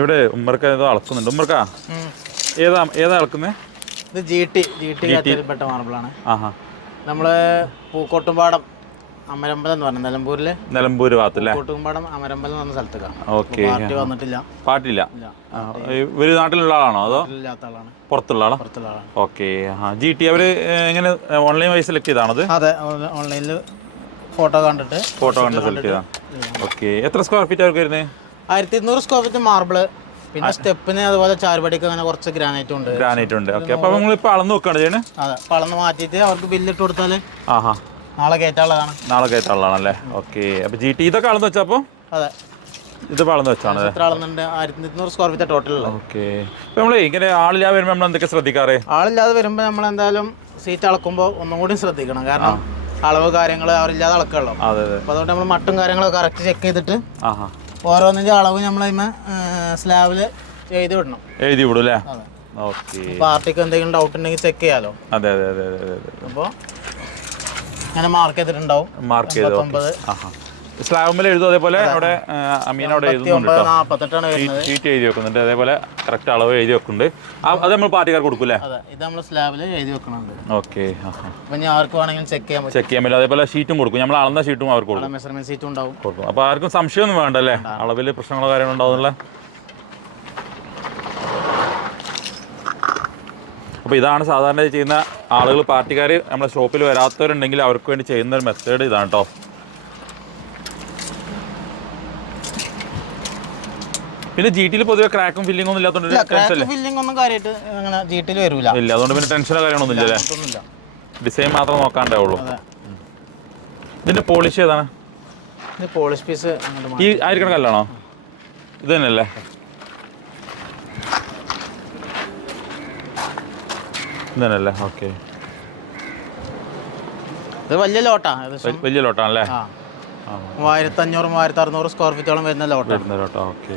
ഇവിടെ ഉമ്മർക്ക് ഏതോ അളക്കുന്നുണ്ട്. ഉമ്മർക്കാ ഏതാ അളക്കുന്നത്? ഇത് GT പെട്ട മാർബിളാണ്. നമ്മള് പൂക്കോട്ടുംപാടം അമരമ്പലം എന്ന് പറഞ്ഞ നിലമ്പൂര് ഭാഗത്തല്ലേ? പൂക്കോട്ടുംപാടം അമരമ്പലം എന്ന് പറഞ്ഞ സ്ഥലത്തേക്കാണ്. ഓക്കെ. പാർട്ടി വന്നിട്ടില്ല. പാട്ടില്ല. ഇവര് നാട്ടിലുള്ള ആളാണോ അതോ പുറത്തുള്ള ആളാ? ഓക്കെ. GT അവര് എങ്ങനെ ഓൺലൈൻ വഴി സെലക്ട് ചെയ്താണത്? അതെ, ഓൺലൈനിൽ ഫോട്ടോ കണ്ട് സെലക്ട് ചെയ്താ. ഓക്കെ. എത്ര സ്ക്വയർ ഫീറ്റ് അവർക്ക് വരുന്നത്? 1200 സ്ക്വയർ ഫീറ്റ് മാർബിള്, പിന്നെ സ്റ്റെപ്പിന് അതുപോലെ ചാരുപടിക്ക് അങ്ങനെ കുറച്ച് ഗ്രാനൈറ്റ് ഉണ്ട്. ഓക്കെ. അപ്പൊ നിങ്ങൾ ഇപ്പൊ അളന്ന് നോക്കാണ് ചെയ്യണേ? അതെ, അളന്ന് മാറ്റിയിട്ട് അവർക്ക് ബില്ലിട്ട് കൊടുത്താല് നാളെ കയറ്റാനുള്ളതാണല്ലേ? ഓക്കെ. അപ്പൊ GT ഇതൊക്കെ അളന്ന് വെച്ചാ? അപ്പൊ അതെ, ഇത് അളന്ന് വെച്ചാണ്. 1200 സ്ക്വയർ ഫീറ്റ് ടോട്ടൽ. ഓക്കെ. അപ്പൊ നമ്മള് ഇങ്ങനെ ആളില്ലാതെ വരുമ്പോ നമ്മൾ എന്തൊക്കെ ശ്രദ്ധിക്കാറ്? ആളില്ലാതെ വരുമ്പോ നമ്മൾ എന്തായാലും സീറ്റ് അളക്കുമ്പോ ഒന്നും കൂടി ശ്രദ്ധിക്കണം. കാരണം അളവ് കാര്യങ്ങൾ അവരില്ലാതെ അളക്കുള്ളൂ. അപ്പൊ അതുകൊണ്ട് നമ്മൾ മട്ടും കാര്യങ്ങളൊക്കെ കറക്റ്റ് ചെക്ക് ചെയ്തിട്ട് ഓരോന്നിന്റെ അളവ് നമ്മൾ സ്ലാബില് എഴുതി വിടണം. എഴുതി വിടും അല്ലേ? പാർട്ടിക്ക് എന്തെങ്കിലും ഡൗട്ട് ഉണ്ടെങ്കിൽ ചെക്ക് ചെയ്യാലോ. അതെ. അപ്പൊ അങ്ങനെ മാർക്ക് ചെയ്തിട്ടുണ്ടാവും. സ്ലാബിൽ എഴുതും. അതേപോലെ അവിടെ അമീനോടെ എഴുതുന്നുണ്ട്, 48 ഷീറ്റ് എഴുതി വെക്കുന്നുണ്ട്. അതേപോലെ കറക്റ്റ് അളവ് എഴുതി വെക്കുന്നുണ്ട്. അത് നമ്മൾ പാർട്ടിക്കാർ കൊടുക്കൂലേ? ഇത് നമ്മൾ സ്ലാബിൽ എഴുതി വെക്കുന്നുണ്ട്. ഓക്കെ. അപ്പൊ ആർക്ക് വേണമെങ്കിലും ചെക്ക് ചെയ്യാൻ പറ്റും. അതേപോലെ ഷീറ്റും കൊടുക്കും. നമ്മൾ അളന്ന ഷീറ്റും അവർക്ക് കൊടുക്കും. മെഷർമെന്റ് ഷീറ്റും ഉണ്ടാവും. അപ്പൊ ആർക്കും സംശയമൊന്നും വേണ്ടല്ലേ അളവിൽ പ്രശ്നങ്ങളോ കാര്യങ്ങളോ ഉണ്ടാവുന്നില്ല. അപ്പോൾ ഇതാണ് സാധാരണ ചെയ്യുന്ന ആളുകൾ, പാർട്ടിക്കാർ നമ്മുടെ ഷോപ്പിൽ വരാത്തവരുണ്ടെങ്കിൽ അവർക്ക് വേണ്ടി ചെയ്യുന്ന ഒരു മെത്തേഡ് ഇതാണ് കേട്ടോ. പിന്നെ GTയിൽ പൊതുവെ ക്രാക്കും ഫില്ലിംഗ് ഒന്നും ഇല്ലാത്തതുകൊണ്ട് ഇല്ല. അതുകൊണ്ട് പിന്നെ ടെൻഷനോ കാര്യങ്ങളൊന്നും ഇല്ലല്ലേ? ഡിസൈൻ മാത്രം നോക്കാണ്ടേ ഉള്ളൂ. ഇതിന്റെ പോളിഷ് ഏതാണ്? പോളിഷ് പീസ് ഈ ആയിരിക്കണം കല്ലാണോ? ഇത് തന്നെയല്ലേ? ഇതന്നെയല്ലേ? ഓക്കെ. ഇത് വലിയ ലോട്ടാണല്ലേ? 1500-1600 സ്ക്വയർ ഫീറ്റോളം വരുന്ന ലോട്ടാ. ഓക്കെ.